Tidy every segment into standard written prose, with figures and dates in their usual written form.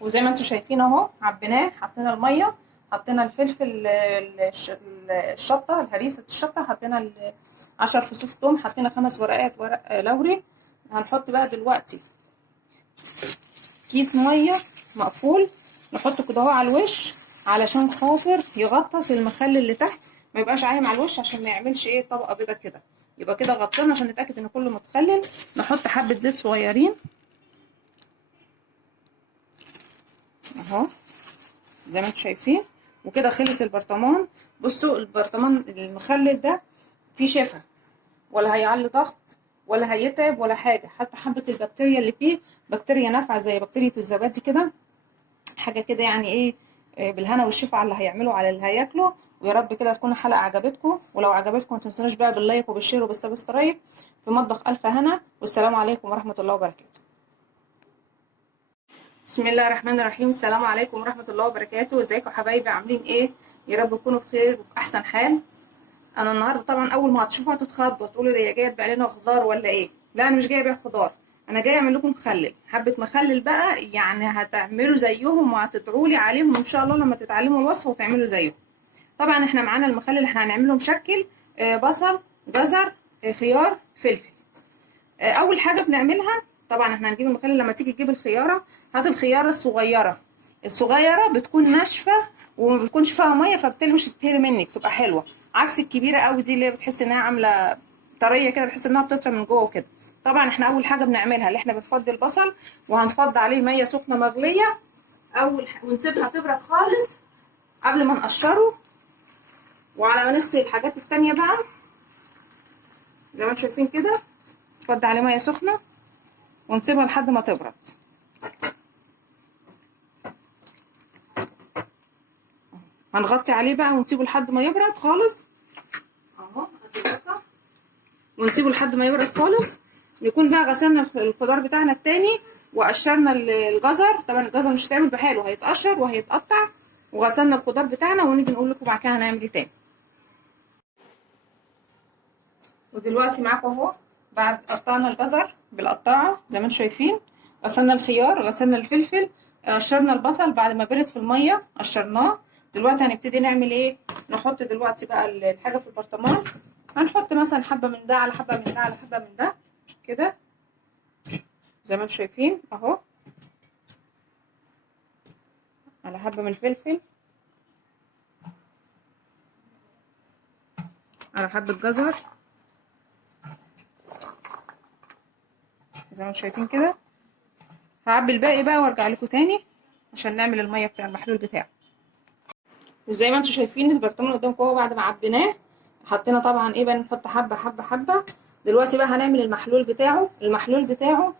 وزي ما انتم شايفين اهو عبيناه، حطينا الميه، حطينا الفلفل الشطه، هريسه الشطه، حطينا 10 فصوص توم، حطينا 5 ورقات ورق لوري. هنحط بقى دلوقتي كيس ميه مقفول، نحطه كده اهو على الوش علشان خاطر يغطس المخلل اللي تحت، ما يبقاش عايم على الوش عشان ما يعملش ايه طبقه بيضه كده. يبقى كده غطسنا عشان نتاكد ان كله متخلل. نحط حبه زيت صغيرين اهو زي ما انتم شايفين، وكده خلص البرطمان. بصوا البرطمان المخلل ده فيه شفا، ولا هيعلي ضغط ولا هيتعب ولا حاجه. حتى حبه البكتيريا اللي فيه بكتيريا نافعه زي بكتيريا الزبادي كده، حاجه كده يعني ايه، بالهنا والشفا على اللي هيعمله على اللي هياكله. ويا رب كده تكون الحلقه عجبتكم، ولو عجبتكم ما تنسوناش بقى باللايك وبالشير وبالسبسكرايب. في مطبخ الف هنا، والسلام عليكم ورحمه الله وبركاته. بسم الله الرحمن الرحيم. السلام عليكم ورحمه الله وبركاته. ازيكم حبايبي، عاملين ايه؟ يا رب تكونوا بخير وفي احسن حال. انا النهارده طبعا اول ما هتشوفوها هتتخضوا، تقولوا دي جايه تبيع لنا خضار ولا ايه؟ لا، انا مش جايه ابيع خضار، انا جايه اعمل لكم مخلل، حبه مخلل بقى، يعني هتعملوا زيهم وهتدعوا لي عليهم ان شاء الله لما تتعلموا الوصفه وتعملوا زيهم. طبعا احنا معانا المخلل اللي احنا هنعمله مشكل، بصل، جزر، خيار، فلفل. اول حاجه بنعملها، طبعا احنا هنجيب المخلل، لما تيجي تجيب الخياره هات الخياره الصغيره. الصغيره بتكون ناشفه وما بتكونش فيها ميه، فبالتالي مش هتتهري منك، تبقى حلوه. عكس الكبيره قوي دي اللي هي بتحس انها عامله طريه كده، بتحس انها بتطرى من جوه وكده. طبعا احنا اول حاجه بنعملها اللي احنا بنفضي البصل، وهنفضي عليه ميه سخنه مغليه ونسيبها تبرد خالص قبل ما نقشره. وعلى ما نغسل الحاجات التانية بقى زي ما انتم شايفين كده، نفضي عليه ميه سخنه ونسيبها لحد ما تبرد. هنغطي عليه بقى ونسيبه لحد ما يبرد خالص اهو، ونسيبه لحد ما يبرد خالص. نكون بقى غسلنا الخضار بتاعنا التاني وقشرنا الجزر. طبعا الجزر مش هيتعمل بحاله، هيتقشر وهيتقطع. وغسلنا الخضار بتاعنا، ونيجي نقول لكم بعد كده هنعمل ايه تاني. ودلوقتي معاكم اهو، بعد قطعنا الجزر بالقطاعه زي ما انتم شايفين، غسلنا الخيار، غسلنا الفلفل، قشرنا البصل بعد ما برد في الميه قشرناه. دلوقتي هنبتدي نعمل ايه، نحط دلوقتي بقى الحاجه في البرطمان. هنحط مثلا حبه من ده على حبه من ده على حبه من ده كده زي ما انتم شايفين اهو، على حبه من الفلفل، على حبه جزر زي ما انتم شايفين كده. هعبي الباقي بقى وارجع لكم تاني عشان نعمل الميه بتاع المحلول بتاعه. وزي ما انتم شايفين البرطمان قدامكم اهو، بعد ما عبيناه حطينا طبعا ايه بقى، نحط حبه حبه حبه. دلوقتي بقى هنعمل المحلول بتاعه. المحلول بتاعه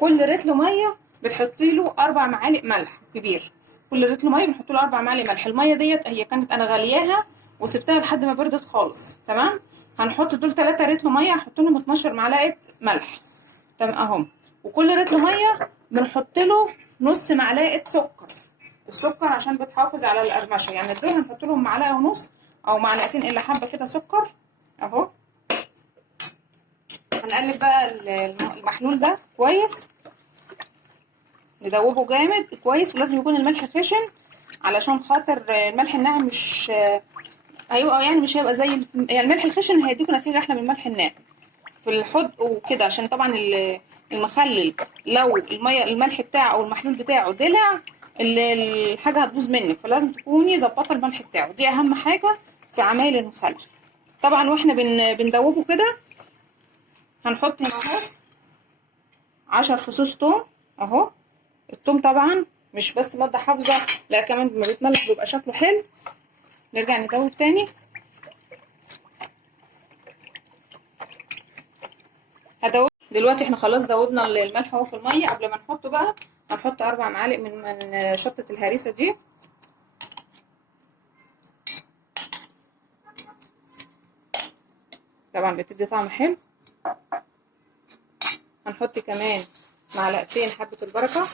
كل رتل ميه بتحطي له 4 معالق ملح كبير. كل رتل ميه بنحط له 4 معالق ملح. الميه ديت هي كانت انا غلياها وسبتها لحد ما بردت خالص، تمام. هنحط دول 3 رتل ميه، هحط لهم 12 معلقه ملح، تمام اهم. وكل رتل ميه بنحط له نص معلقه سكر. السكر عشان بتحافظ على القرمشه، يعني دول هنحط لهم معلقه ونص او معلقتين الا حبه كده سكر اهو. هنقلب بقى المحلول ده كويس، ندوبه جامد كويس. ولازم يكون الملح خشن علشان خاطر الملح الناعم مش هيبقى، يعني مش هيبقى زي يعني الملح الخشن هيديكوا نتيجه احلى من الملح الناعم في الحدق وكده. عشان طبعا المخلل لو الملح بتاعه او المحلول بتاعه دلع الحاجه هتبوظ منك، فلازم تكوني ظبطه الملح بتاعه، دي اهم حاجه في عمايل المخلل. طبعا واحنا بندوبه كده هنحط هنا اهو 10 فصوص توم اهو. التوم طبعا مش بس ماده حافظه، لا كمان لما بيتملح بيبقى شكله حلو. نرجع ندوب تاني. هدوب دلوقتي، احنا خلاص دوبنا الملح اهو في الميه. قبل ما نحطه بقى هنحط 4 معالق من شطه الهريسه دي، طبعا بتدي طعم حلو. هنحط كمان معلقتين حبه البركه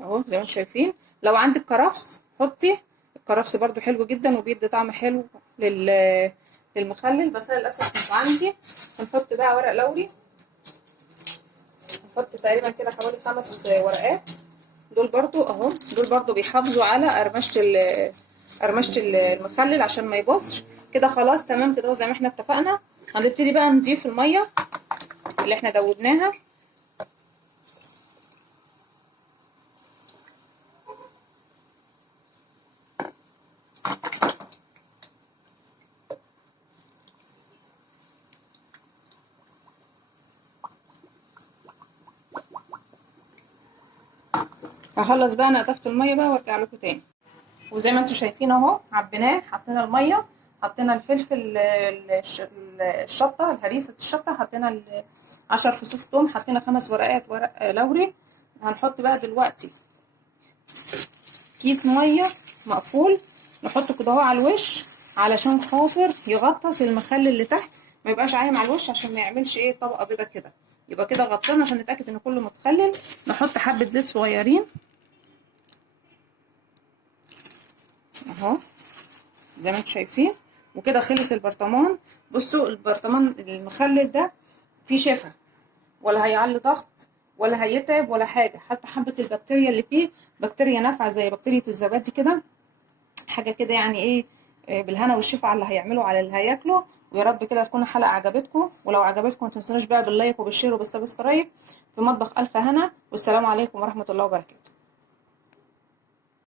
اهو زي ما انتم شايفين. لو عندك كرفس حطي، الكرفس برضو حلو جدا وبيدي طعم حلو للمخلل، بس انا للاسف مش عندي. هنحط بقى ورق لوري تقريبا كده حوالي 5 ورقات. دول برضو اهو، دول برضو بيحافظوا على قرمشة المخلل عشان ما يبصش كده. خلاص تمام كده زي ما احنا اتفقنا. هنبتدي بقى نضيف المية اللي احنا دوبناها. هخلص بقى انا اضفت المية بقى وارجع لكم تاني. وزي ما انتم شايفين اهو، عبيناه، حطينا المية، حطينا الفلفل، الشطة، هريسة الشطة، حطينا 10 فصوص توم، حطينا 5 ورقات ورق لوري. هنحط بقى دلوقتي كيس مية مقفول، نحطه كده اهو على الوش علشان خاطر يغطس المخلل اللي تحت، ما يبقاش عايم على الوش عشان ما يعملش ايه طبقة بيضة كده. يبقى كده غطينا عشان نتأكد ان كله متخلل. نحط حبة زيت صغيرين اهو زي ما انتم شايفين. وكده خلص البرطمان. بصوا البرطمان المخلل ده فيه شفا، ولا هيعلي ضغط ولا هيتعب ولا حاجة. حتى حبة البكتيريا اللي فيه بكتيريا نافعة زي بكتيريا الزبادي كده، حاجة كده يعني ايه. بالهنا والشفا على اللي هيعمله على اللي هياكله. ويا رب كده تكون الحلقة عجبتكم، ولو عجبتكم ما تنسوناش بقى باللايك وبالشير وبالسبسكرايب. في مطبخ ألف هنا، والسلام عليكم ورحمة الله وبركاته.